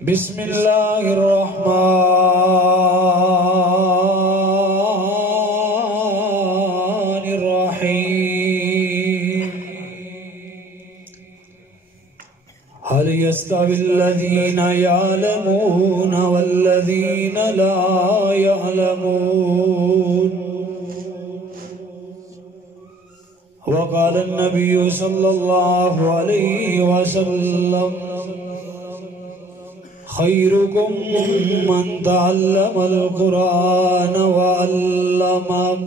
بسم اللہ الرحمن الرحیم هل يستوي الذين يعلمون والذين لا يعلمون وقال النبي صلى الله عليه وسلم خيركم من تعلم القرآن وعلمه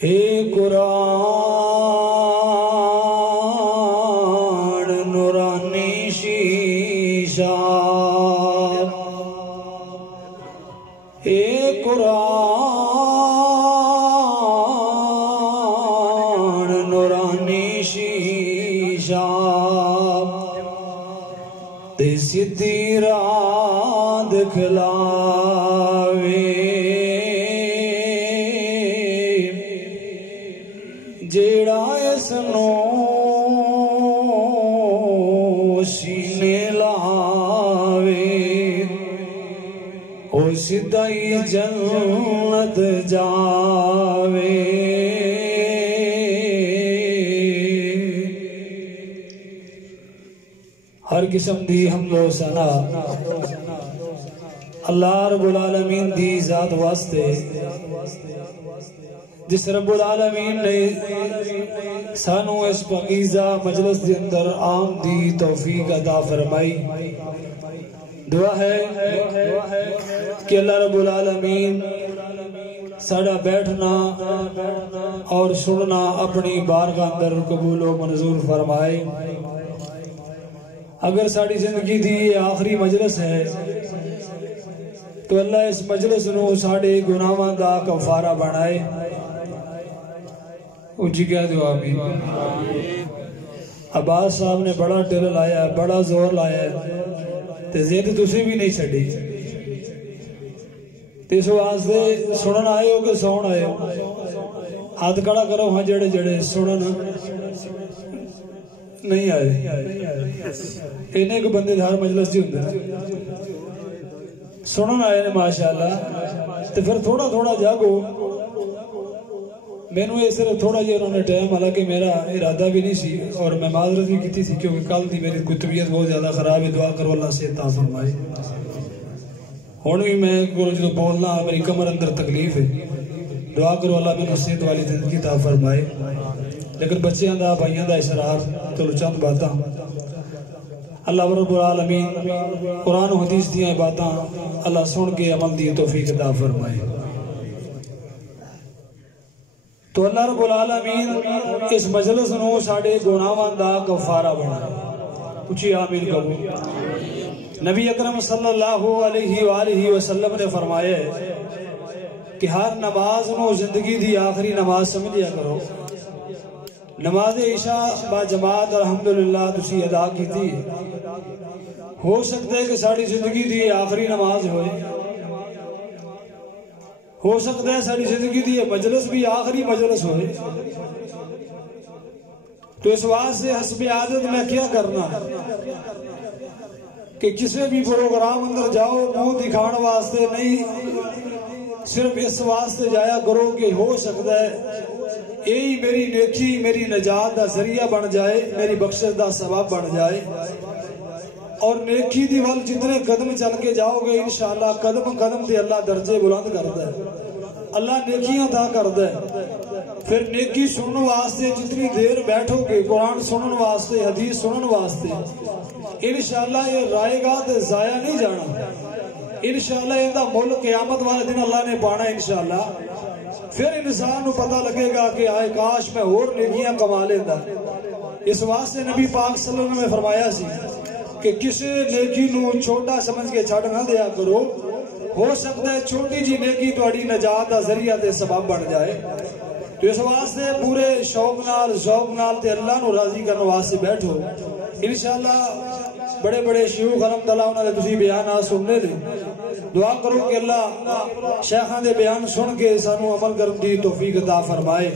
اے قرآن نورانی شیشہ اے قرآن نورانی شیشہ تے سیدھی راہ دکھلاوے جیڑا اس نو سینے لاوے او سیدھائی جنت جاوے ہر قسم دی حمد و ثنا اللہ رب العالمین دی ذات واسطے جس رب العالمین نے سانو اس پاکیزہ مجلس دے اندر عام دی توفیق عطا فرمائی دعا ہے کہ اللہ رب العالمین ساڑا بیٹھنا اور سننا اپنی بارگاہ اندر قبول و منظور فرمائے اگر ساڑی زندگی دی آخری مجلس ہے تو اللہ اس مجلس نو ساڑے گناہاں دا کفارہ بنائے اونچی کہہ دو آمین عباس صاحب نے بڑا ٹل لایا ہے بڑا زور لایا ہے تے زید تسی بھی نہیں چھڑی تے اس واسطے سنن آئے ہو کہ سون آئے ہو ہاتھ کھڑا کرو ہاں جڑے جڑے سنن نہیں آئے انہیں کو بندے ہر مجلس جی ہوندے سنن آئے نے ماشاءاللہ تو پھر تھوڑا تھوڑا جاگو میں نے صرف تھوڑا یہ انہوں نے ٹائم حالانکہ میرا ارادہ بھی نہیں سی اور میں معذرت بھی کی تھی کیونکہ کل دی میری کوئی طبیعت بہت زیادہ خراب ہے دعا کرو اللہ سے عطا فرمائے ہن بھی میں جو بولنا میری کمر اندر تکلیف ہے دعا کرو اللہ میں صحت والی زندگی عطا فرمائے لیکن بچیاں دا بھائیاں دا اسرار چلو چند باتاں اللہ رب العالمین قرآن و حدیث دیاں باتاں اللہ سن کے عمل دی توفیق عطا فرمائے تو اللہ رب العالمین اس مجلس نو ساڑے گناہاں دا کفارہ بنائے اچھی آمین کہو نبی اکرم صلی اللہ علیہ وآلہ وسلم نے فرمایا ہے کہ ہر نماز نو زندگی دی آخری نماز سمجھیا کرو نماز عشاء با جماعت الحمدللہ تسی ادا کی تھی ہو سکتا ہے کہ ساڑی زندگی دی آخری نماز ہوئے ہو سکتا ہے ساڑی زندگی دی مجلس بھی آخری مجلس ہوئے تو اس واسطے حسب عادت میں کیا کرنا کہ کسی بھی پروگرام اندر جاؤ منہ دکھانے واسطے نہیں صرف اس واسطے جایا کرو کہ ہو سکتا ہے یہی میری نیکی میری نجات دا ذریعہ بن جائے میری بخشش دا ثواب بن جائے اور نیکی دی وال جتنے قدم چل کے جاؤ گے انشاءاللہ قدم قدم دے اللہ درجے بلند کرتا ہے اللہ نیکیاں عطا کرتا ہے پھر نیکی سنن واسطے جتنی دیر بیٹھو گے قرآن سنن واسطے حدیث سنن واسطے انشاءاللہ یہ رائے گا تے ضائع نہیں جانا انشاءاللہ یہ دا ملک قیامت والے دن اللہ نے پانا انشاءاللہ پھر انسان نو پتہ لگے گا کہ آئے کاش میں اور نیکیاں کما لیندہ اس واسطے نبی پاک صلی اللہ علیہ وسلم نے فرمایا سی کہ کسی نیکی نو چھوٹا سمجھ کے چھڑ نہ دیا کرو ہو سکتا ہے چھوٹی جی نیکی توڑی نجات دا ذریعہ تے سبب بن جائے تو اس واسطے پورے شوق نال ذوق نال تے اللہ نو راضی کرنے واسطے بیٹھو انشاءاللہ بڑے بڑے شیوخ الحمدللہ انہوں نے تسی بیانات سننے دے دعا کرو کہ اللہ شیخان دے بیان سن کے سانو عمل کرن دی توفیق عطا فرمائے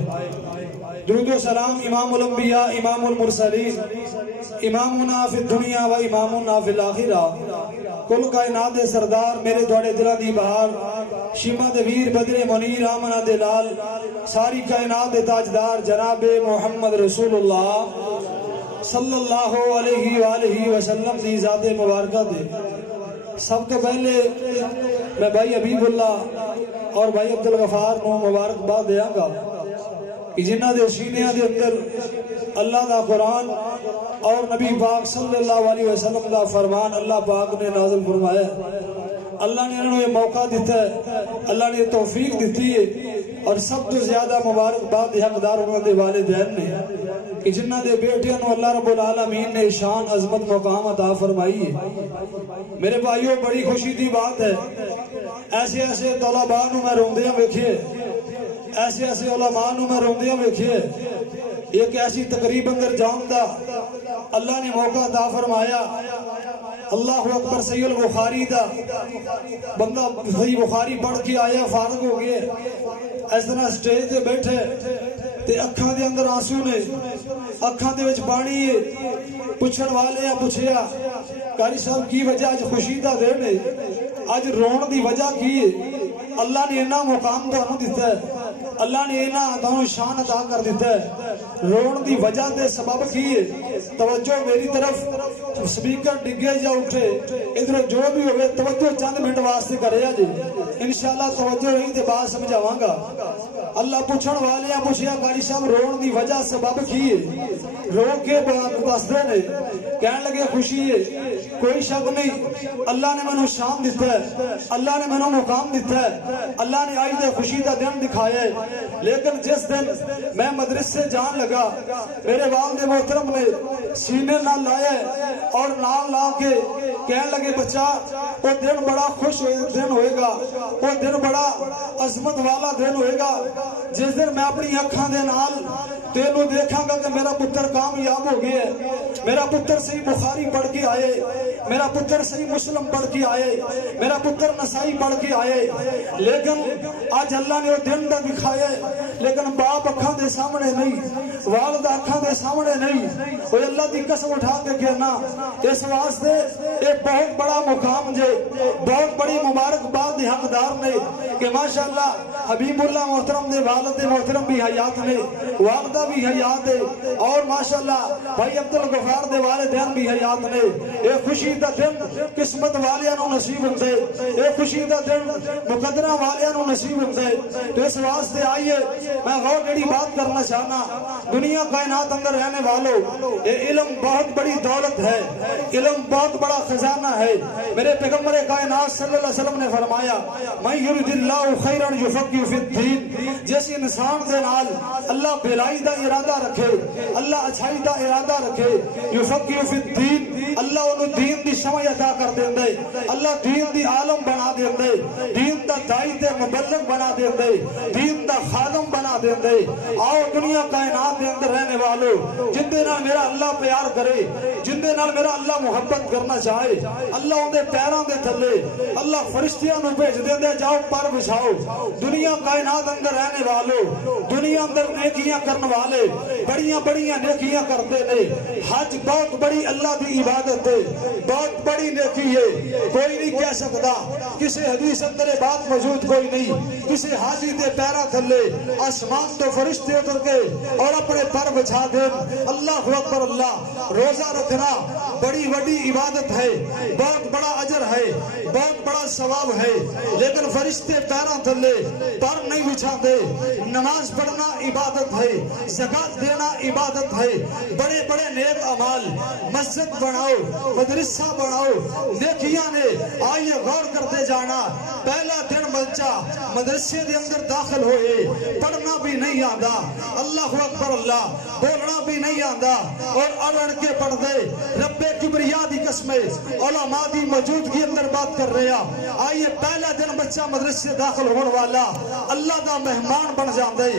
درود و سلام امام الانبیاء امام المرسلین امامنا فی الدنیا و امامنا فی الاخرہ کل کائنات دے سردار میرے دوڑے دلہ دی بہار شیمہ دے ویر بدر منیر آمنہ دے لال ساری کائنات دے تاجدار جناب محمد رسول اللہ صلی اللہ علیہ وآلہ وسلم دی ذات مبارکہ دے سب تو پہلے میں بھائی حبیب اللہ اور بھائی عبدالغفار کو مبارک باد دیاں گا کہ جنہ دے سینیاں دے اندر اللہ دا قرآن اور نبی پاک صلی اللہ علیہ وسلم دا فرمان اللہ پاک نے نازل فرمایا اللہ نے انہوں یہ موقع دیتا ہے اللہ نے توفیق دیتی ہے اور سب تو زیادہ مبارک باد حقدار انہوں دے والدین نے کہ جنہ دے بیٹے انہوں اللہ رب العالمین نے شان عظمت مقام عطا فرمائی ہے میرے بھائیوں بڑی خوشی دی بات ہے ایسے ایسے طلباء نو میں روندیاں ویکھیے ایسے ایسے علماء نو میں روندیاں ویکھیے ایک ایسی تقریب اندر جان دا اللہ نے موقع عطا فرمایا اللہ اکبر صحیح البخاری دا بندہ صحیح بخاری پڑھ کے آیا فارغ ہو گئے اس طرح سٹیج تے بیٹھے تے اکھاں دے اندر آنسو نے اکھاں دے وچ پانی ہے پوچھن والے پوچھیا قاری صاحب کی وجہ اج خوشی دا دن ہے اج رون دی وجہ کی ہے اللہ نے اتنا مقام تانوں دیتا ہے اللہ نے اتنا تانوں شان عطا کر دیتا ہے رون دی وجہ دے سبب کی ہے توجہ میری طرف سپیکر ڈگے یا اٹھے ادھر جو بھی ہوئے توجہ چند منٹ واسطے کرے جی انشاءاللہ توجہ رہی تے بات سمجھاواں گا اللہ پوچھن والے پوچھیا قاری صاحب رون دی وجہ سبب کی ہے رو کے دس دے نے کہنے لگے خوشی ہے کوئی شک نہیں اللہ نے منو شان دیتا ہے اللہ نے منو مقام دیتا ہے اللہ نے آئی دے خوشی دا دن دکھایا ہے لیکن جس دن میں مدرسے سے جان لگا میرے والد محترم نے سینے نہ لائے اور نال لا کے کہنے لگے بچہ وہ دن بڑا خوش دن ہوئے گا وہ دن بڑا عظمت والا دن ہوئے گا جس دن میں اپنی اکھاں دے نال تینوں دیکھاں گا کہ میرا پتر کامیاب ہو گیا ہے میرا پتر صحیح بخاری پڑھ کے آئے میرا پتر صحیح مسلم پڑھ کے آئے میرا پتر نسائی پڑھ کے آئے لیکن آج اللہ نے وہ دن دا دکھائے لیکن باپ اکھاں دے سامنے نہیں والد اکھاں دے سامنے نہیں وہ اللہ دی قسم اٹھا کے کہنا اس واسطے ایک بہت بڑا مقام جے بہت بڑی مبارک باد حقدار نے کہ ماشاءاللہ حبیب اللہ محترم دے والد محترم بھی حیات نے والدہ بھی حیات ہے اور ماشاءاللہ بھائی عبدالغفار دے والدین بھی حیات نے ایک خوشی دا دن قسمت والیاں نو نصیب ہوندے ایک خوشی دا دن مقدرہ والیاں نو نصیب ہوندے تو اس واسطے آئیے میں غور جڑی بات کرنا چاہنا دنیا کائنات اندر رہنے والوں یہ علم بہت بڑی دولت ہے علم بہت بڑا خزانہ ہے میرے پیغمبر کائنات صلی اللہ علیہ وسلم نے فرمایا من یرد اللہ خیرا یفقہ فی الدین جس انسان دے نال اللہ بھلائی دا ارادہ رکھے اللہ اچھائی دا ارادہ رکھے یفقہ فی الدین اللہ انہوں دین دی سمجھ عطا کر دیں دے اللہ دین دی عالم بنا دیں دے دین دا دائی دے مبلغ بنا دیں دے دین دا خادم بنا دیں دے آؤ دنیا کائنات دے اندر رہنے والوں جن دے نال میرا اللہ پیار کرے جن دے نال میرا اللہ محبت کرنا چاہے اللہ ان دے پیران دے تھلے اللہ فرشتیاں نو بھیج دیں دے جاؤ پر بچھاؤ دنیا کائنات اندر رہنے والوں دنیا اندر نیکیاں کرنے والے بڑیاں بڑیاں نیکیاں کرتے نے حج بہت بڑی اللہ دی عبادت ہے بہت بڑی نیکی ہے کوئی نہیں کہہ سکتا کسی حدیث اندر بات موجود کوئی نہیں کسی حاجی دے پیرا تھلے آسمان تو فرشتے اتر کے اور اپنے پر بچھا دے اللہ اکبر اللہ روزہ رکھنا بڑی بڑی عبادت ہے بہت بڑا اجر ہے بہت بڑا ثواب ہے لیکن فرشتے پیرا تھلے پر نہیں بچھا دے نماز پڑھنا عبادت ہے زکات دینا عبادت ہے بڑے بڑے نیک اعمال مسجد بناؤ مدرسہ بناؤ نیکیاں نے آئیے غور کرتے جانا پہلا دن بچہ مدرسے دے اندر داخل ہوئے پڑھنا بھی نہیں آندا اللہ اکبر اللہ بولنا بھی نہیں آندا اور اڑ کے پڑھ دے رب کبریا دی قسم قسم علماء دی موجودگی اندر بات کر رہے ہیں. آئیے پہلا دن بچہ مدرسے داخل ہونے والا اللہ دا مہمان بن جاندے.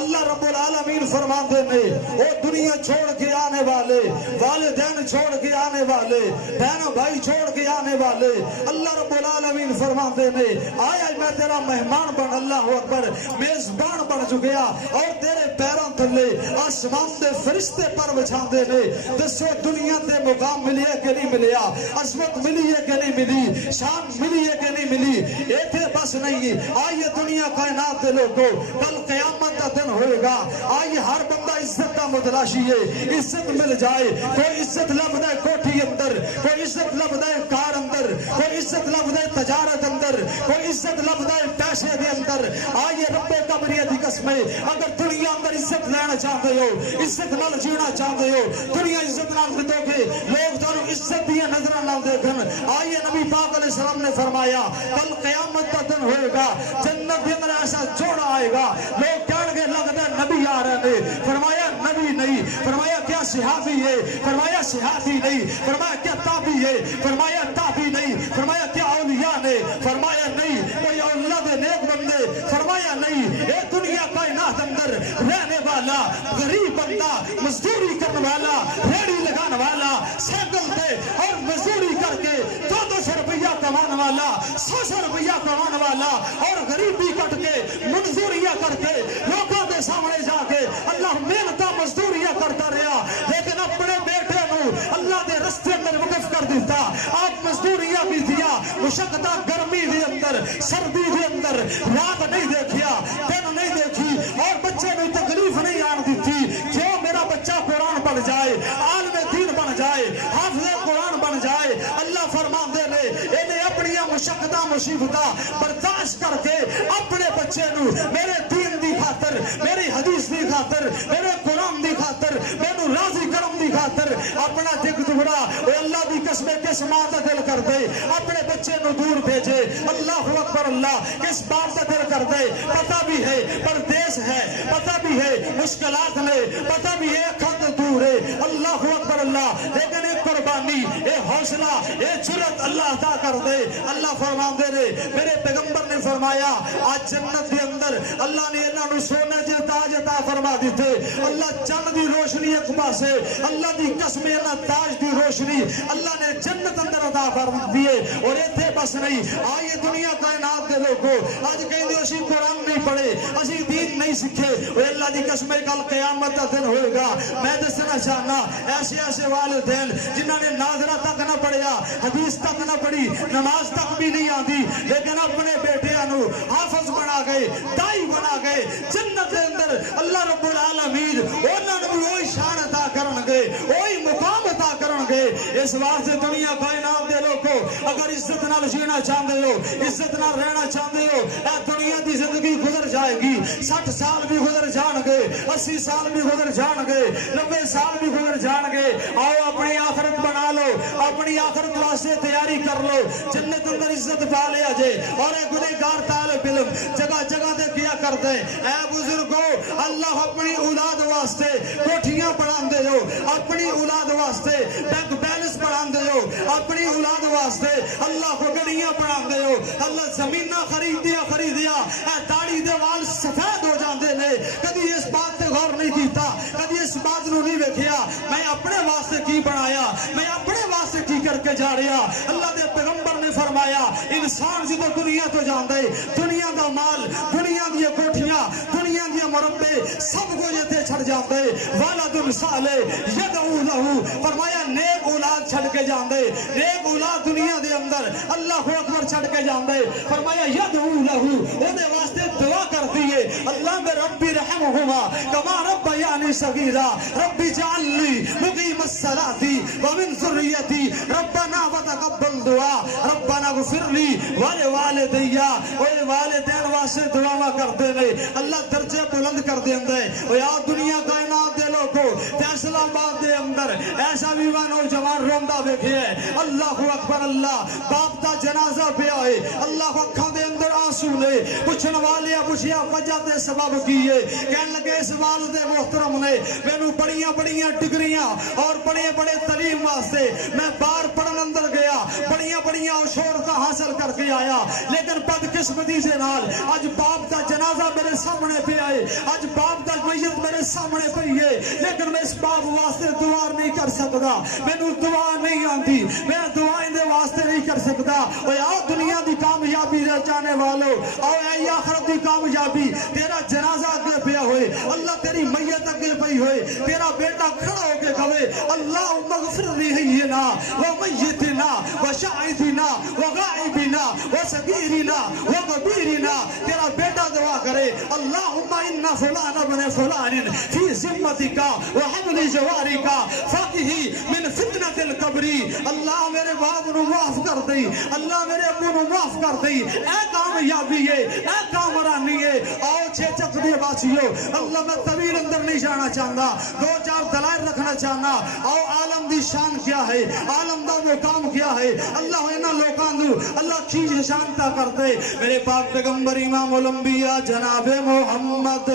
اللہ رب العالمین فرماندے نے وہ دنیا چھوڑ کے آنے والے, والدین چھوڑ کے آنے والے, بہنوں بھائی چھوڑ کے آنے والے, اللہ رب العالمین فرماندے نے آیا میں تیرا مہمان بن, اللہ اکبر, میزبان بن چکیا اور تیرے پیروں تھلے آسمان دے فرشتے پر بچھاندے نے. دسو دنیا تے مقام ملی ہے کہ نہیں ملیا, عظمت ملی ہے کہ نہیں ملی, شان ملی ہے کہ نہیں ملی. ایتھے بس نہیں, آئیے دنیا کائنات دے لوگوں کل قیامت کا دن ہوئے گا. آئیے ہر بندہ عزت کا متلاشی ہے, عزت مل جائے. کوئی عزت لب دے کوٹھی اندر, کوئی عزت لب دے کار اندر, کوئی عزت لب دے تجارت اندر, کوئی عزت لب دے پیسے دے اندر. آئیے رب کبریت دی قسم ہے اگر دنیا اندر عزت لینا چاہتے ہو, عزت نال جینا چاہتے ہو, دنیا عزت نال دو گے, لوگ تانوں عزت دی نظراں نال دیکھن. آئیے نبی پاک علیہ السلام نے فرمایا کل قیامت کا دن ہوئے گا, جنت کے اندر ایسا جوڑا آئے گا, لوگ کہن گے لگتا ہے نبی آ رہے ہیں. فرمایا نبی نہیں, فرمایا کیا صحابی ہے, فرمایا صحابی نہیں, فرمایا کیا تابعی ہے, فرمایا تابعی نہیں, فرمایا کیا اولیاء نے, فرمایا نہیں کوئی اولاد نیک بندے, فرمایا نہیں. اے دنیا کائنات اندر رہنے والا غریب بندہ, مزدوری کرنے والا, ریڑھی لگانے والا, سائیکل پہ اور مزدوری کر کے 200 روپیہ کمانے والا, 100 روپیہ کمانے والا اور غریبی کٹ کے مزدوریاں کر کے لوگوں کے سامنے جا کے اللہ محنت مزدوریاں کرتا رہا, لیکن اپنے بیٹے نو اللہ دے رستے اندر وقف کر دیتا. آپ مزدوریاں بھی دیا, مشقت گرمی دے اندر, سردی دے اندر, رات نہیں دیکھیا, دن نہیں دیکھی اور بچے نو تکلیف نہیں آن دیتی. کیوں میرا بچہ قرآن پڑھ جائے, عالم دین بن جائے, حافظ قرآن بن جائے. اللہ فرماندے نے انہیں اپنی مشقتاں مصیبتاں برداشت کر کے اپنے بچے نو میرے دین دی خاطر, میری حدیث دی خاطر, میرے قرآن دی خاطر, مینوں راضی کرم دی خاطر اپنا دل دبڑا اللہ دی قسم کس ماں دا دل کر دے اپنے بچے نو دور بھیجے. اللہ اکبر, اللہ کس بات دا دل کر دے. پتہ بھی ہے پردیس ہے, پتہ بھی ہے مشکلات نے, پتہ بھی ہے کھند دور ہے. اللہ اکبر اللہ, لیکن ایک قربانی, ایک حوصلہ, ایک جرأت اللہ عطا کر دے. اللہ فرماندے نے میرے پیغمبر نے فرمایا آج جنت کے اندر اللہ نے انہاں نو سونے دے تاج عطا فرما دیتے. اللہ چند دی روشنی ایک پاسے, اللہ دی قسم انہاں تاج دی روشنی اللہ نے جنت اندر عطا فرما دیے. اور ایتھے بس نہیں, آئیے دنیا کائنات دے لوگوں اج کہندے اسی قرآن نہیں پڑھے, اسی دین نہیں سیکھے. او اللہ دی قسم کل قیامت کا دن ہوئے گا. میں دسنا چاہنا ایسے ایسے والدین جنہاں نے ناظرہ تک نہ پڑھیا, حدیث تک نہ پڑھی, نماز تک بھی نہیں آتی, لیکن اپنے بیٹیاں نو حافظ بنا گئے, دائی بنا گئے. جنت کے اندر اللہ رب العالمین انہاں نو وہی شان عطا کرن گے, وہی مقام عطا کرن گے. اس واسطے دنیا کائنات دے لوگوں اگر عزت نال جینا چاہتے ہو, عزت نال رہنا چاہتے ہو, اے دنیا دی زندگی گزر جائے گی. 60 سال بھی گزر جان گے, 80 سال بھی گزر جان گے, 90 سال بھی گزر جان گے. آؤ اپنی آخرت بنا لو, اپنی آخرت واسطے تیاری کر لو. جنت اندر عزت پا لیا جے. اور اے گنہگار طالب علم جگہ جگہ دے کیا کرتے ہیں, اے بزرگو اللہ اپنی اولاد واسطے کوٹھیاں بناندے ہو, اپنی اولاد واسطے بینک بیلنس بناندے ہو, اپنی اولاد واسطے اللہ کو گڑیاں بناندے ہو. اللہ زمیناں خریدیا اے داڑھی دے وال سفید ہو جاندے نے. کدی اس بات تے غور نہیں کیتا, کدی اس بات نو نہیں ویکھیا میں اپنے واسطے کی بنایا, میں اپنے واسطے کی کر کے جا رہا. اللہ دے پیغمبر نے فرمایا انسان جدو دنیا تو جاندے, دنیا دا مال, دنیا دی کوٹھیاں, دنیا دی مربے سب کو جتے چھڑ جاندے. ولد صالح یدعو لہو, فرمایا نیک اولاد چھڑ کے جاندے, نیک اولاد دنیا دے اندر اللہ اکبر چھڑ کے جاندے. فرمایا یدعو لہو, او دے واسطے دعا کرتی ہے اللہ میں ربی رحمہما کما ربیانی صغیرا ربی جعلنی مقیم الصلاۃ ومن ذریتی ربنا فتقبل دعا ربنا اغفر لی ولوالدیا اوے والدین واسطے دعا کرتے نے اللہ درجے بلند کر دیندا ہے او یا دنیا کائنات دے لوگو فیصلہ آباد دے اندر ایسا بھی نوجوان روندا ویکھیا ہے اللہ اکبر اللہ باپ دا جنازہ پیا ہے اللہ اکھاں دے اندر آنسو نے پوچھن والے پوچھیا وجہ تے سبب کی ہے کہن لگے اس والد محترم نے مینوں بڑیاں بڑیاں ڈگریاں اور بڑے بڑے تعلیم واسطے میں باہر پڑھن اندر گیا بڑیاں بڑیاں شہرت حاصل کر کے آیا لیکن بدقسمتی سے نال اج باپ دا جنازہ میرے سامنے پیا ہے اج باپ دا میت میرے سامنے پئی ہے لیکن میں اس باپ واسطے دعا نہیں کر سکدا مینوں دعا نہیں آندی میں دعا دے واسطے نہیں کر سکدا او آ دنیا دی کامیابی دے چاہنے والو او اے آخرت دی کامیابی تیرا جنازہ اگے پیا ہوئے اللہ تیری میت اگے پئی ہوئے تیرا بیٹا کھڑا ہو کے کہے اللہم اغفر لینا ومیتنا وشاہدنا وغائبنا وصغیرنا وکبیرنا تیرا بیٹا دعا کرے اللہم ان فلان ابن فلان فی ذمتک وحمل جوارک فقہی من فتنة القبر اللہ میرے باپ نو معاف کر دئی اللہ میرے ابو نو معاف کر دئی اے کامیابی ہے اے کامرانی ہے آؤ چھ چک دے باسیو اللہ میں طویل اندر نہیں جانا چاہتا دو چار دلائل رکھنا چاہنا آؤ عالم دی شان کیا ہے عالم دا مقام کیا ہے اللہ انہاں لوکاں نو اللہ چیز شانتا کرتے میرے پاک پیغمبر امام الانبیاء جناب محمد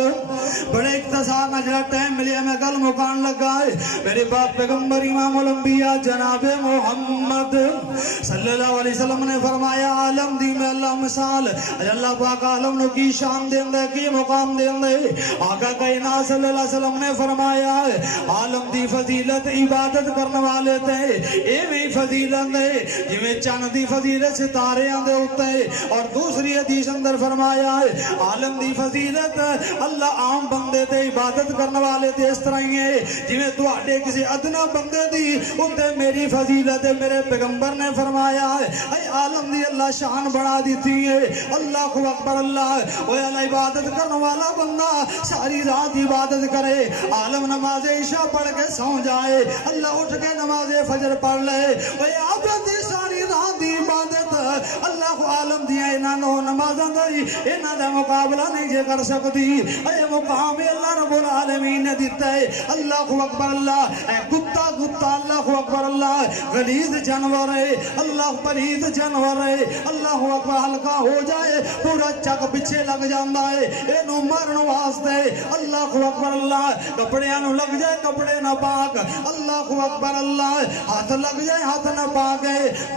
بڑے اختصار نہ جڑا ٹائم ملیا میں گل مکان لگا ہے میرے پاک پیغمبر امام الانبیاء جناب محمد صلی اللہ علیہ وسلم نے فرمایا عالم دی میں اللہ مثال اللہ پاک عالم نو کی شان دیندے کی مقام دیندے آقا کائنات صلی اللہ علیہ وسلم نے فرمایا عالم دی فضیلت عبادت کرنے والے تے ایویں فضیلت ہے جویں چاند دی فضیلت ستارے دے اوتے اور دوسری حدیث اندر فرمایا عالم دی فضیلت اللہ عام بندے تے عبادت کرنے والے تے اس طرح ہی ہے جویں تواڈے کسی ادنا بندے دی اوتے میری فضیلت میرے پیغمبر نے فرمایا اے عالم دی اللہ شان بڑھا دیتی ہے اللہ اکبر اللہ وہ عبادت کرنے والا بندہ ساری رات عبادت کرے عالم نماز عشاء پڑھ کے سو جائے اللہ اٹھ کے نماز فجر پڑھ لے وہ عبادت ساری رات دی عبادت اللہ عالم دیا انہاں نو نمازاں دی انہاں دا مقابلہ نہیں جے کر سکتی اے مقام اللہ رب العالمین نے دیتا ہے اللہ اکبر اللہ اے کتا کتا اللہ اکبر اللہ غلیظ جانور ہے اللہ پلید جانور ہے اللہ اکبر ہلکا ہو جائے پورا چک پیچھے لگ جاندا ہے اینو مرن واسطے اللہ اکبر اللہ کپڑیاں نو لگ جائے کپڑے نہ پاک اللہ اکبر اللہ ہاتھ لگ جائے ہاتھ نہ پاک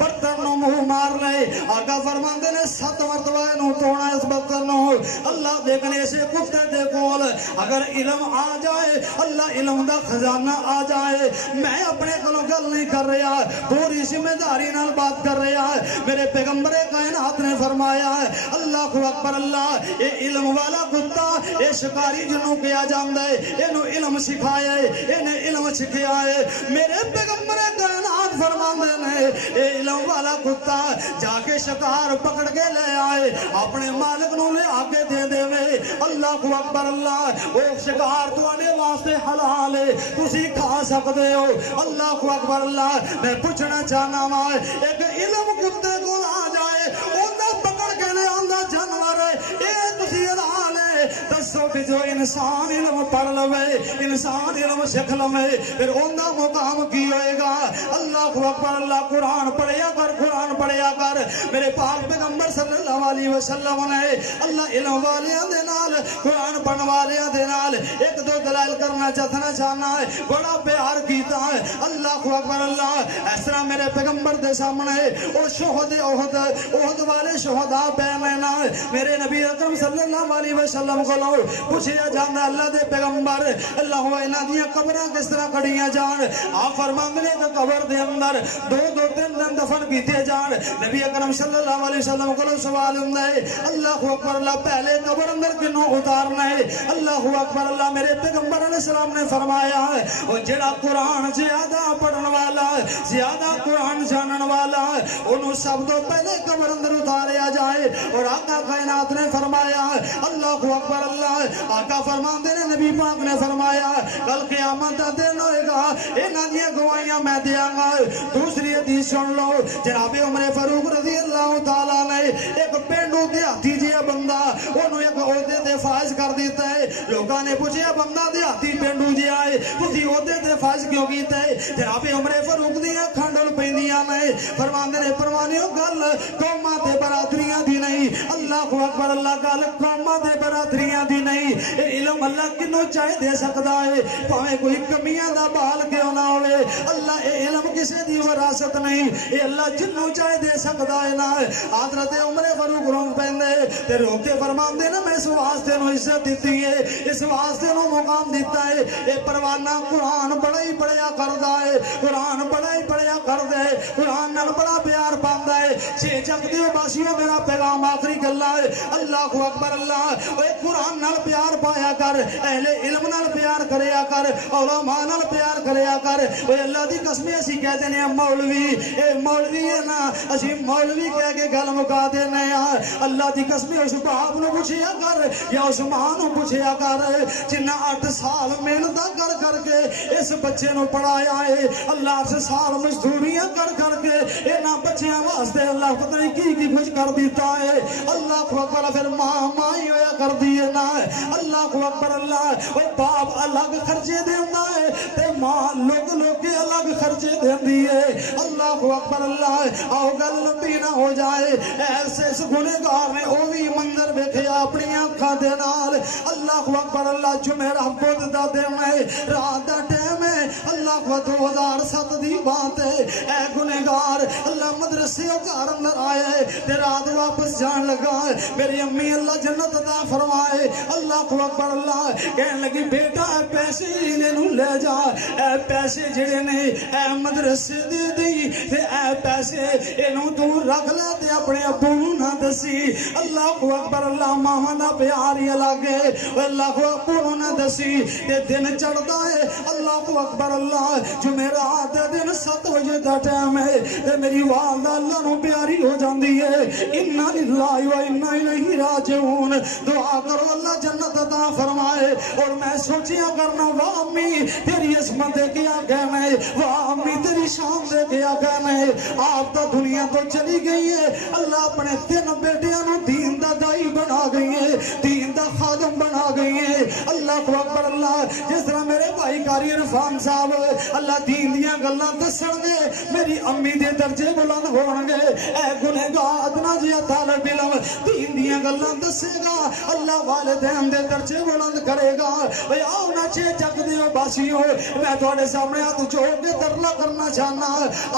برتن نو منہ مار لے آقا فرماندے نے 7 مرتبہ نو توڑنا اس برتن نو اللہ دیکھنے سے کتے دے کول اگر علم آ جائے اللہ علم دا خزانہ آ جائے میں اپنے کلوں گل نہیں کر رہا پوری ذمہ داری نال بات کر رہا میرے پیغمبر کائنات نے فرمایا اللہ اکبر اللہ اے علم والا کتا اے شکاری جنوں کیا جاندا ہے اینو علم سکھایا ہے اینے علم سکھایا ہے میرے پیغمبر کائنات فرماندے نے اے علم والا کتا جا کے شکار پکڑ کے لے آئے اپنے مالک نو لے آگے دے دے اللہ اکبر اللہ وہ شکار تواڈے واسطے حلال ہے تسی کھا سکدے ہو اللہ اکبر اللہ میں پوچھنا چاہنا وا ایک علم کتے کو آ جائے اوندا پکڑ کے لے آندا جانور اے تسی حلال ہے دسو کہ جو انسان علم پڑھ لوے انسان علم سکھ لوے پھر اوندا مقام کی ہوئے گا اللہ اکبر اللہ قرآن پڑھیا کر میرے پاک پیغمبر صلی اللہ علیہ وسلم نے اللہ علم والیاں دے نال قرآن پڑھن والیاں دے نال ایک دو دلائل کرنا چاہنا ہے بڑا پیار کیتا ہے اللہ اکبر اللہ اس طرح میرے پیغمبر دے سامنے او شہد احد والے شہداء بیان میرے نبی اکرم صلی اللہ علیہ وسلم کو پوچھیا جاندا اللہ دے پیغمبر اللہ انہاں دیاں قبراں کس طرح کھڑیاں جان آپ فرماندے نے کہ قبر دے اندر 2-3 دن دفن کیتے جان نبی اکرم صلی اللہ علیہ وسلم کو سوال ہوندا ہے اللہ اکبر اللہ پہلے قبر اندر کنوں اتارنا ہے اللہ اکبر اللہ میرے پیغمبر علیہ السلام نے فرمایا ہے او جڑا قرآن زیادہ پڑھن والا زیادہ قرآن جانن والا انہوں سب تو پہلے قبر اندر اتاریا جائے اور آقا کائنات نے فرمایا اللہ اکبر اللہ اللہ آقا فرماندے نے نبی پاک نے فرمایا کل قیامت دا دن ہوئے گا انہاں دی گواہیاں میں دیاں گا دوسری حدیث سن لو جناب عمر فاروق رضی اللہ تعالیٰ نے ایک پینڈو دیہاتی جہا بندہ انہوں ایک عہدے تے فائز کر دیتا ہے لوگاں نے پوچھا بندہ دیہاتی پینڈو جہا ہے تسی عہدے تے فائز کیوں کیتا ہے جناب عمر فاروق دی اکھاں ڈل پیندیاں نے فرماندے نے پروانیو گل قوماں تے برادریاں دی نہیں اللہ اکبر اللہ گل قوماں تے برادریاں دی نہیں علم اللہ کنوں چاہے دے سکدا ہے بھاویں کوئی کمیاں دا بال کیوں نہ ہوئے اللہ اے علم کسے دی وراثت نہیں اے اللہ جنوں چاہے دے سکدا ہے نا حضرت عمر فاروق رو پیندے تے روک کے فرماندے نا میں اس واسطے نو عزت دتی ہے اس واسطے نو مقام دیتا ہے اے پروانہ قرآن بڑا ہی پڑھیا کردا ہے قرآن بڑا ہی پڑھیا کردا ہے قرآن نال بڑا پیار پاندا ہے چھے چک دیو باسیو میرا پیغام آخری گلا ہے اللہ اکبر اللہ اے قرآن نال پیار پایا کر اہل علم نال پیار کریا کر علماء نال پیار کریا کر اے اللہ دی قسم اسی کہہ دینے ہیں مولوی اے مولوی ہے نا اسی مولوی کہہ کے گل مکا دینے ہیں اللہ دی قسم اس باپ نو پوچھیا کر یا اس ماں نو پوچھیا کر جنہ 8 سال محنت کر کے اس بچے نو پڑھایا ہے اللہ 8 سال مزدوریاں کر کے انہاں بچیاں واسطے اللہ پتہ نہیں کی کچھ کر دیتا ہے اللہ اکبر پھر ماں ہی ہویا کر دیے نا اللہ اکبر اللہ اوے باپ الگ خرچے دیندا ہے تے ماں لوگ کے الگ خرچے دیندی ہے اللہ اکبر اللہ آؤ گل لمبی نہ ہو جائے ایسے اس گنہگار نے او بھی منظر ویکھیا اپنی آنکھاں دے نال اللہ اکبر اللہ جمعہ بدھ دا دن ہے رات دا ٹائم ہے اللہ 2007 دی بات ہے اے گنہگار اللہ مدرسے او گھر اندر آیا ہے تے رات واپس جان لگا میری امی اللہ جنت عطا فرمائے اللہ اکبر اللہ کہنے لگی بیٹا اے پیسے انہوں لے جا اے پیسے جڑے نے اے مدرسے دے دی تے اے پیسے انہوں تو رکھ لے تے اپنے ابو نہ دسی اللہ اکبر اللہ ماما دا پیار ہی الگ ہے اللہ ابو نہ دسی تے دن چڑھدا ہے اللہ اکبر اللہ جمعرات دے دن 7 بجے دا ٹائم ہے تے میری والدہ اللہ نو پیاری ہو جاندی ہے انا للہ و انا الیہ راجعون دعا کرو اللہ جنت عطا فرمائے اور میں سوچیا کرنا واہ امی تیری عظمت کیا کہنا ہے واہ امی تیری شان دے کیا کہنا ہے آپ تو دنیا تو چلی گئی ہے اللہ اپنے 3 بیٹیاں نو دین دا دائی بنا گئی ہے دین دا خادم بنا گئی ہے اللہ اکبر اللہ جس طرح میرے بھائی قاری عرفان صاحب اللہ دین دیاں گلاں دسن گے میری امی دے درجے بلند ہون گے اے گنہگار ادنا جیا طالب علم دین دیاں گلاں دسے گا اللہ والدین دے درجے بلند کرے گا اے آؤ نہ چے چک دیو باسیو میں تھوڑے سامنے ہاتھ جوڑ کے ترلا کرنا چاہنا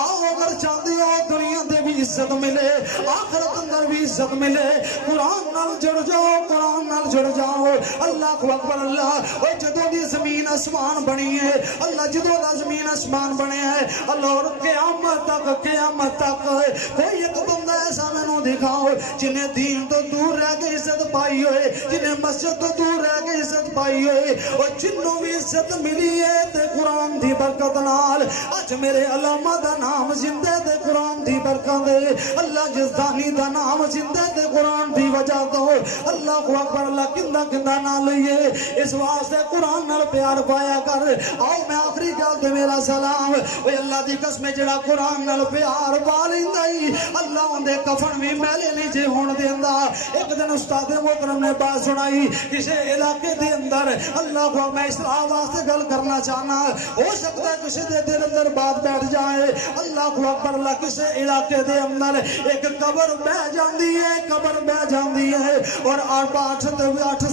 آؤ اگر چاہتے ہو دنیا دے بھی عزت ملے آخرت اندر بھی عزت ملے قرآن نال جڑ جاؤ قرآن نال جڑ جاؤ اللہ اکبر اللہ اور جدوں دی زمین آسمان بنی ہے اللہ جدوں دا زمین آسمان بنے ہے اللہ اور قیامت تک کوئی ایک بندہ ایسا میں نو دکھاؤ جنہیں دین تو دور رہ کے عزت پائی ہوئے جنہیں مسجد تو دور رہ کے عزت پائی ہوئے اور جنوں بھی عزت ملی ہے تے قرآن دی برکت نال اج میرے علامہ دا نام زندہ تے قرآن دی برکت دے اللہ جزدانی دا نام زندہ تے قرآن دی وجہ تو اللہ اکبر اللہ کندہ نہ لئیے اس واسطے قرآن نال پیار پایا کر آؤ میں آخری گل تے میرا سلام اے اللہ دی قسم جڑا قرآن نال پیار پا لیندا ہی اللہ اون دے کفن بھی میلے نہیں جے ہون دیندا ایک دن استاد محترم نے بات سنائی کسی علاقے دے اندر اللہ کو میں اصلاح واسطے گل کرنا چاہنا ہو سکتا ہے کسی دے دل اندر بات بیٹھ جائے اللہ کو اکبر اللہ کسی علاقے دے اندر ایک قبر بہ جاندی ہے اور 8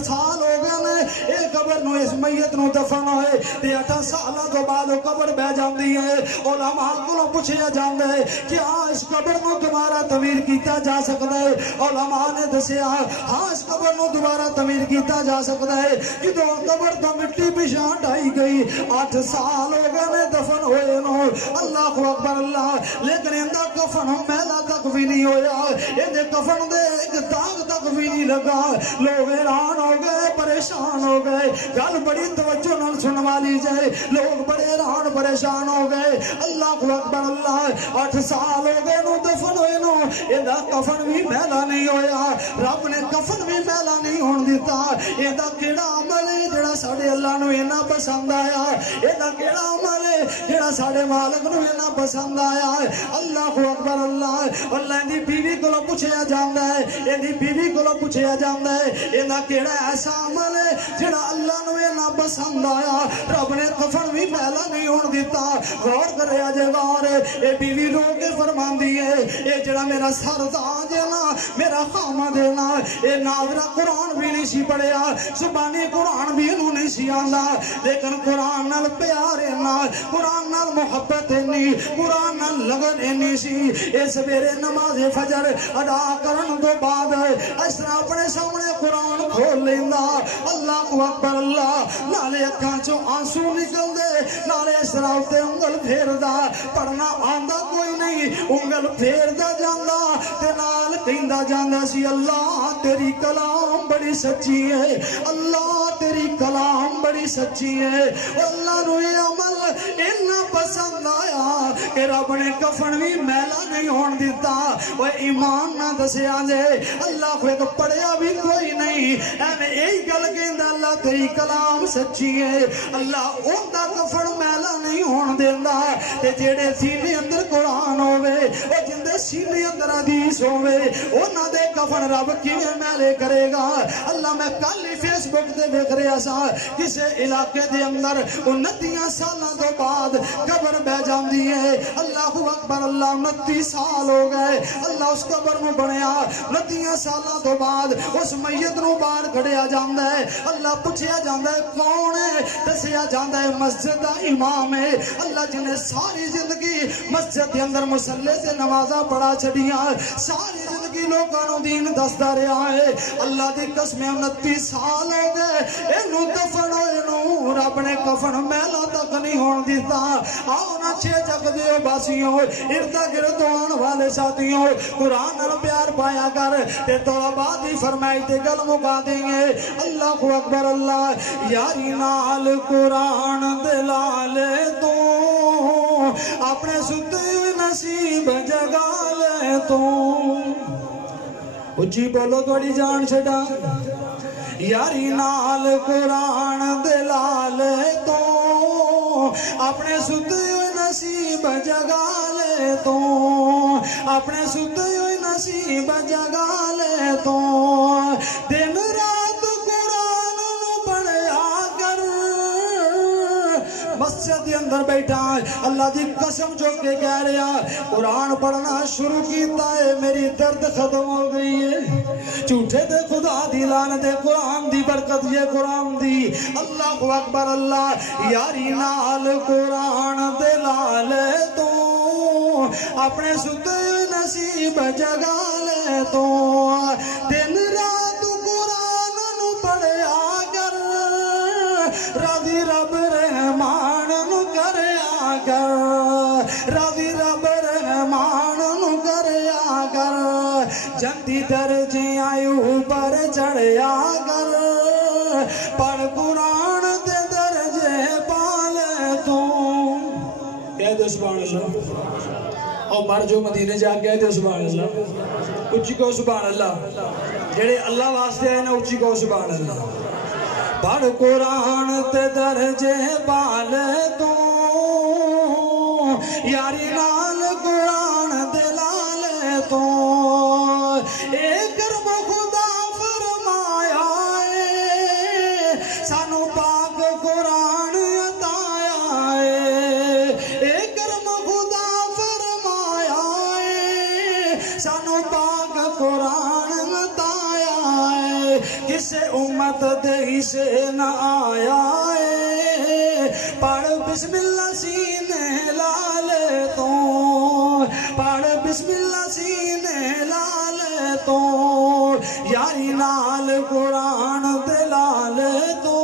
سال ہو گئے نے ایک قبر نو اس میت نو دفن ہوئے تے 8 سالاں تو بعد قبر بہ جاندی ہے علماء کو پوچھیا جاندا ہے کہ اس قبر نو دوبارہ تعمیر کیتا جا سکتا ہے علماء نے دسیا ہاں اس قبر نو دوبارہ تعمیر کیتا جا سکتا ہے جدوں قبر تو مٹی پچھا ڈائی گئی 8 سال ہو گئے نے دفن ہوئے نو اللہ اکبر اللہ لیکن اندا کفن میلا تک بھی نہیں ہویا یہ کفن دے ایک داغ تک بھی نہیں لگا لوگ حیران ہو گئے پریشان ہو گئے گل بڑی توجہ نال سن والی جائے لوگ بڑے حیران پریشان ہو گئے اللہ اکبر اللہ 8 سال ہو گئے نو دفن ہوئے نو یہ کفن بھی میلا نہیں ہویا رب نے کفن بھی میلا نہیں ہون دیتا یہ کیڑا عمل ہے جڑا ساڈے اللہ نو اینا پسند آیا یہ کیڑا عمل ہے جڑا ساڈے مالک نو اینا پسند آیا اللہ اکبر اللہ اللہ دی بیوی کولوں پوچھیا جاندا ہے یہ بیوی کولوں پوچھیا جاندا ہے یہ کیڑا ایسا عمل ہے جڑا اللہ نو اینا پسند آیا رب نے کفن بھی میلا نہیں ہون دیتا غور کریا جے غور اے بیوی رو کے فرماندی ہے اے جڑا میرا سردار ہے نا میرا خامد ہے نا اے ناظرہ قرآن بھی نہیں سی پڑھیا زبانی قرآن بھی انہوں نہیں سی آندا لیکن قرآن نال پیار ہے نا قرآن نال محبت ہے نہیں قرآن نال لگن ہے نہیں سی اے سویرے نماز فجر ادا کرن تو بعد اس طرح اپنے سامنے قرآن کھول لیندا اللہ اکبر اللہ نالے اکھاں چوں آنسو نکل دے نالے اس طرح اتے انگل پھیردا پڑھنا آندا کوئی نہیں انگل پھیردا جاندا تے نال کہندا جاندا سی اللہ تیری کلام بڑی سچی ہے اللہ تیری کلام بڑی سچی ہے اللہ نو یہ عمل اتنا پسند آیا کہ رب نے کفن بھی میلا نہیں ہون دیتا وہ ایمان نہ دسیا جے اللہ کو ایک پڑھیا بھی کوئی نہیں ایویں یہی گل کہندا اللہ تیری کلام سچی ہے اللہ اوندا کفن میلا نہیں ہون دیندا تے جڑے سینے اندر قرآن ہوے او جندے سینے اندر حدیث ہوے انہاں دے کفن رب کیویں میلے کرے گا اللہ میں کل ہی فیس بک تے ویکھ رہا سا کسے علاقے دے اندر 29 سالاں تو بعد قبر بہ جاندی ہے اللہ اکبر اللہ 29 سال ہو گئے اللہ اس قبر نو بنیا 29 سالاں تو بعد اس میت نو باہر کھڑیا جاندا ہے اللہ پوچھیا جاندا ہے کون ہے دسیا جاندا ہے مسجد دا امام ہے اللہ جن نے ساری زندگی مسجد دے اندر مصلی تے نمازاں پڑھا چھڈیاں ساری زندگی لوکاں نو دین دسدا رہیا ہے اللہ دی قسم 29 سال ہو گئے اینو دفن ہوئے نو رب نے کفن میلا تک نہیں ہون دیتا آؤ نا چھے جگ دے باسیوں ارد گرد آن والے ساتھیوں قرآن نال پیار پایا کر تے تو بعد ہی فرمائی تے گل مکا دیں گے اللہ اکبر اللہ یاری نال قرآن دلال تو اپنے ستے نصیب جگا لے تو اچھی بولو تھوڑی جان چھڑا یاری نال قرآن دلال تو اپنے ستے نصیب جگا لے تو اپنے ستے نصیب جگا لے تو دن رات قرآن نو پڑھیا کر مسجد کے اندر بیٹھا اللہ دی قسم جو کے کہہ رہا قرآن پڑھنا شروع کیتا ہے میری درد ختم ہو گئی ہے جھوٹے دے خدا دی لعنت دے قرآن دی برکت یہ قرآن دی اللہ اکبر اللہ یاری نال قرآن دلال تو اپنے ستے نصیب جگا لے تو دن رات قرآن نو پڑھیا کر راضی رب رحمان نو کریا کر راضی رب رحمان نو کریا کر جنتی درجے آیو پر چڑھیا کر پر قرآن دے درجے پالے تو کہہ دو سبحان اللہ اور مر جو مدینے جا کہہ دو سبحان اللہ اچھی کو سبحان اللہ جڑے اللہ واسطے آئے نا اچھی کو سبحان اللہ پڑھ قرآن تے درجے پالے تو یاری نال قرآن دلالے تو ایک رب خدا فرمایا ہے سانو پاک قرآن عطایا ہے ایک رب خدا فرمایا ہے سانو پاک قرآن عطایا ہے کسے امت دے سے نہ آیا ہے پڑھ بسم اللہ سینے لالے تو پڑھ بسم اللہ سینے لالے تو یاری نال قرآن دلالے تو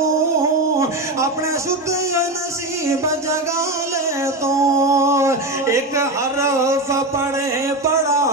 اپنے ستے نصیب جگا لے تو ایک حرف پڑھے پڑھا